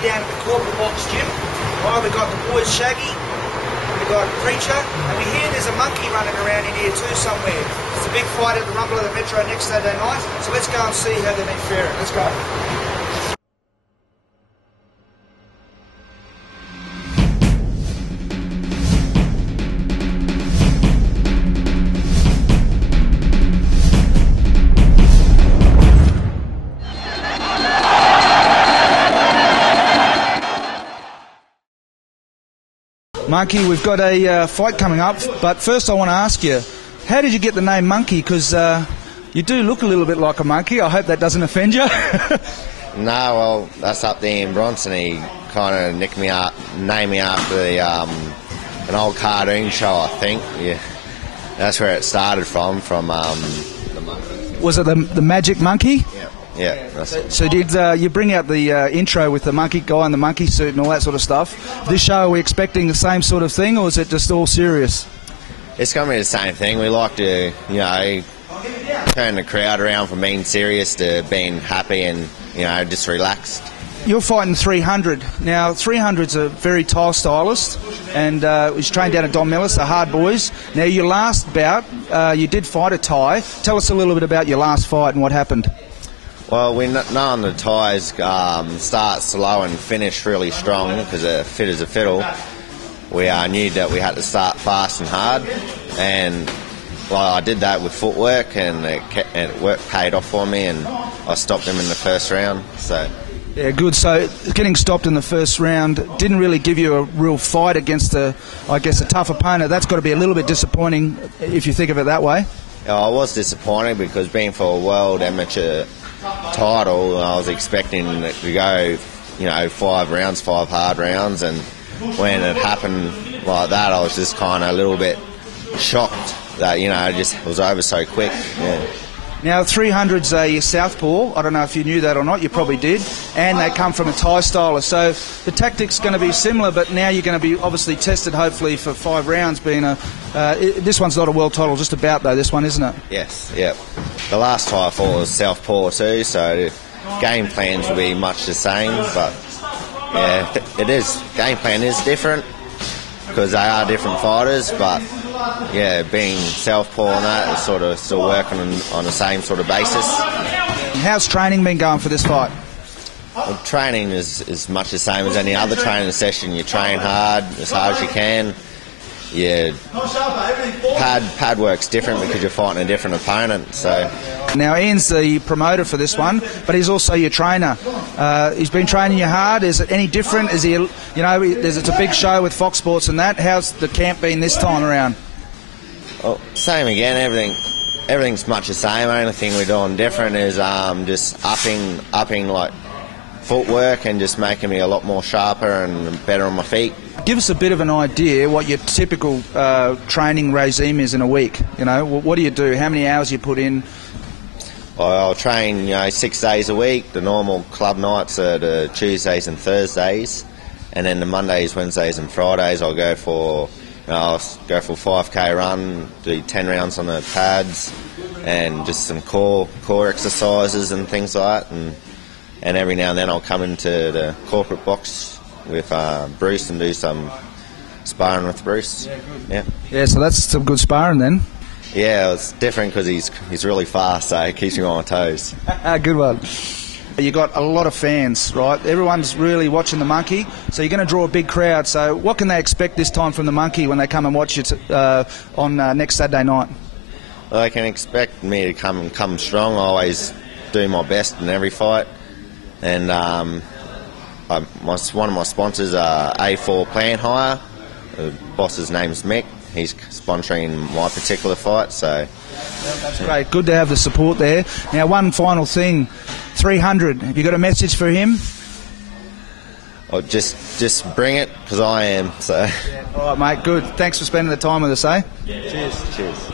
here down at the corporate box gym. Right, we've got the boys Shaggy, we've got Preacher, and we hear there's a monkey running around in here too somewhere. It's a big fight at the Rumble of the Metro next Saturday night, so let's go and see how they've been faring. Let's go. Monkey, we've got a fight coming up, but first I want to ask you, how did you get the name Monkey? Because you do look a little bit like a monkey. I hope that doesn't offend you. No, well, that's up there in Bronson. He kind of named me after an old cartoon show, I think. Yeah, that's where it started from the monkey. Was it the Magic Monkey? Yeah. Yeah. That's it. So did you bring out the intro with the monkey guy in the monkey suit and all that sort of stuff? This show, are we expecting the same sort of thing, or is it just all serious? It's going to be the same thing. We like to, turn the crowd around from being serious to being happy and, just relaxed. You're fighting 300. Now, 300's a very tall stylist, and he's trained down at Don Mellis, the hard boys. Now, your last bout, you did fight a Thai. Tell us a little bit about your last fight and what happened. Well, we know the Thais start slow and finish really strong because they're fit as a fiddle. We knew that we had to start fast and hard, and I did that with footwork, and it paid off for me, and I stopped him in the first round. So. Yeah, good. So getting stopped in the first round didn't really give you a real fight against a tough opponent. That's got to be a little bit disappointing if you think of it that way. Yeah, I was disappointed because being for a world amateur title, I was expecting it to go, 5 hard rounds, and when it happened like that, I was just kind of a little bit shocked that, it just was over so quick. Yeah. Now, 300's a southpaw. I don't know if you knew that or not. You probably did. And they come from a Thai styler. So the tactic's going to be similar, but now you're going to be obviously tested, hopefully, for 5 rounds. This one's not a world title, just about, though, this one, isn't it? Yes, yep. The last Thai fought was southpaw too, so game plans will be much the same. But, yeah, it is. Game plan is different because they are different fighters, but... Yeah, being southpaw and that is sort of still working on the same sort of basis. How's training been going for this fight? Well, training is much the same as any other training session. You train hard as you can. Yeah, pad work's different because you're fighting a different opponent. So now Ian's the promoter for this one, but he's also your trainer. He's been training you hard. Is it any different? Is he, it's a big show with Fox Sports and that. How's the camp been this time around? Well, same again. Everything's much the same. Only thing we're doing different is just upping like footwork and just making me a lot more sharper and better on my feet. Give us a bit of an idea what your typical training regime is in a week. What do you do? How many hours you put in? I'll train 6 days a week. The normal club nights are the Tuesdays and Thursdays, and then the Mondays, Wednesdays and Fridays I'll go for 5k run, do 10 rounds on the pads, and just some core exercises and things like that. And every now and then I'll come into the corporate box with Bruce and do some sparring with Bruce. Yeah, good. Yeah. Yeah, so that's some good sparring then. Yeah, it's different because he's really fast, so it keeps me on my toes. Good one. You got a lot of fans, right? Everyone's really watching the Monkey, so you're going to draw a big crowd. So what can they expect this time from the Monkey when they come and watch it on next Saturday night? Well, they can expect me to come strong. I always do my best in every fight, and one of my sponsors, A4 Plant Hire. The boss's name's Mick. He's sponsoring my particular fight, so... That's great. Good to have the support there. Now, one final thing. 300. Have you got a message for him? Oh, just bring it, because I am, so... Yeah. All right, mate. Good. Thanks for spending the time with us, eh? Yeah. Cheers.